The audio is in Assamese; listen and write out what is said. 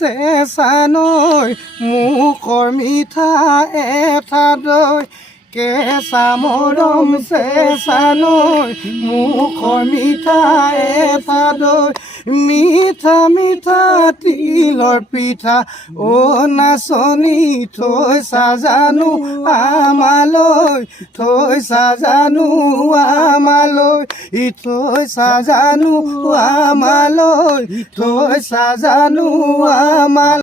চেঁচানৈ মুখৰ মিঠা এঠাদৈ কেঁচা মৰম চেঁচানৈ মুখৰ মিঠা এঠাদৈ মিঠা মিঠা তিলৰ পিঠা নাচনী থৈছা জানো আমালৈ থৈছা জানো আমালৈ থৈছা জানো আমালৈ থৈছা জানো আমালৈ